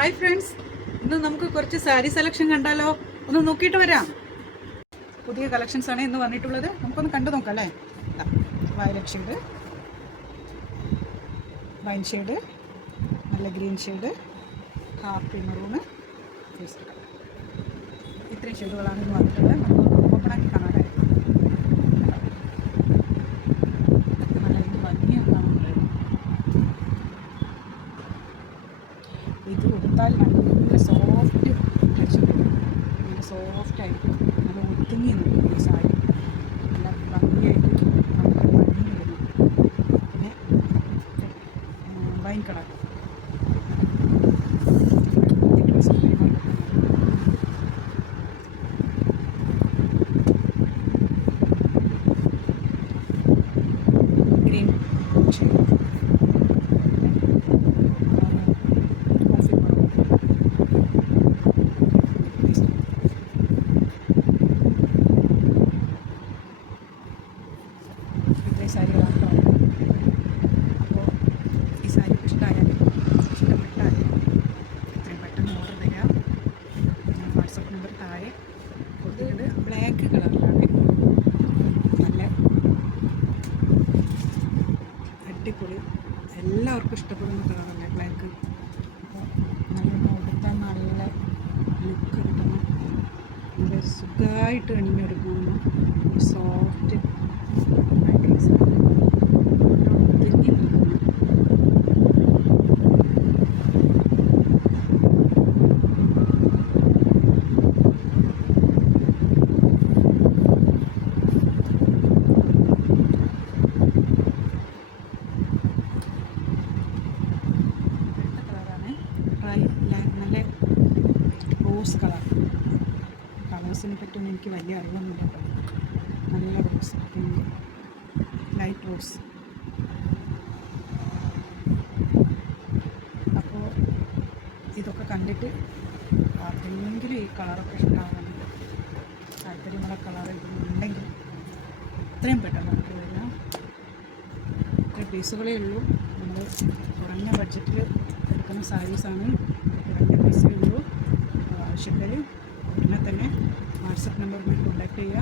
Hi friends, ഇന്ന് നമുക്ക് കുറച്ച് സാരി സെലക്ഷൻ കണ്ടാലോ? ഒന്ന് നോക്കിയിട്ട് വരാം. പുതിയ കളക്ഷൻസ് ആണ് ഇന്ന് വന്നിട്ടുള്ളത്. നമുക്കൊന്ന് കണ്ടു നോക്കാം അല്ലേ. വയലറ്റ് ഷെയ്ഡ്, വൈൻ ഷെയ്ഡ്, നല്ല ഗ്രീൻ ഷെയ്ഡ്, ഹാപ്പി മെറൂണ്, ഇത്രയും ഷെയ്ഡുകളാണ് ഇന്ന് വന്നിട്ടുള്ളത്. നമുക്ക് ഓപ്പൺ ആക്കി കാണാം. ഇത് ഉടുത്താൽ നല്ല സോഫ്റ്റ് ടെക്സ്ചർ, നല്ല സോഫ്റ്റായിട്ട് നല്ല ഒതുങ്ങി നിൽക്കും ഈ സാരി. നല്ല ഭംഗിയായിട്ട് നമുക്ക് പണിഞ്ഞു വരുന്നു. പിന്നെ വൈൻ കളർ ഗ്രീൻ ഷെയ്ഡ്, ഇത്രയും സാരികളാണ്. അപ്പോൾ ഈ സാരി ഇഷ്ടപ്പെട്ടാൽ എത്രയും പെട്ടെന്ന് ഓർഡർ തരിക. വാട്സപ്പ് നമ്പർ താഴെ കൊടുത്തിട്ടുണ്ട്. ബ്ലാക്ക് കളറിലാണ്, നല്ല അടിപൊളി, എല്ലാവർക്കും ഇഷ്ടപ്പെടുന്ന കളറല്ലേ ബ്ലാക്ക്. അപ്പോൾ നല്ലോണം ഉടുത്താൽ നല്ല ലുക്ക് കിട്ടുന്ന, നല്ല സുഖമായിട്ട് അണിഞ്ഞൊരുങ്ങുന്ന ഒരു സോഫ്റ്റ് നല്ല റോസ് കളർ. കളേഴ്സിനെ പറ്റിയൊന്നും എനിക്ക് വലിയ അറിവൊന്നുമില്ല കേട്ടോ. നല്ല റോസ്, പിങ്ക്, ലൈറ്റ് റോസ്. അപ്പോൾ ഇതൊക്കെ കണ്ടിട്ട് ആർക്കെങ്കിലും ഈ കളറൊക്കെ ഇഷ്ടമാകുന്നുണ്ട്, താല്പര്യമുള്ള കളർ ഇതിലുണ്ടെങ്കിൽ എത്രയും പെട്ടെന്ന് നമുക്ക് വരാം. ഇത്ര പീസുകളേ ഉള്ളൂ. നമ്മൾ കുറഞ്ഞ ബഡ്ജറ്റിൽ എടുക്കുന്ന സാരീസാണ്. കുറഞ്ഞ പൈസയേ ഉള്ളൂ. ആവശ്യക്കാർ ഉടനെ തന്നെ വാട്സപ്പ് നമ്പറിൽ കോൺടാക്ട് ചെയ്യുക.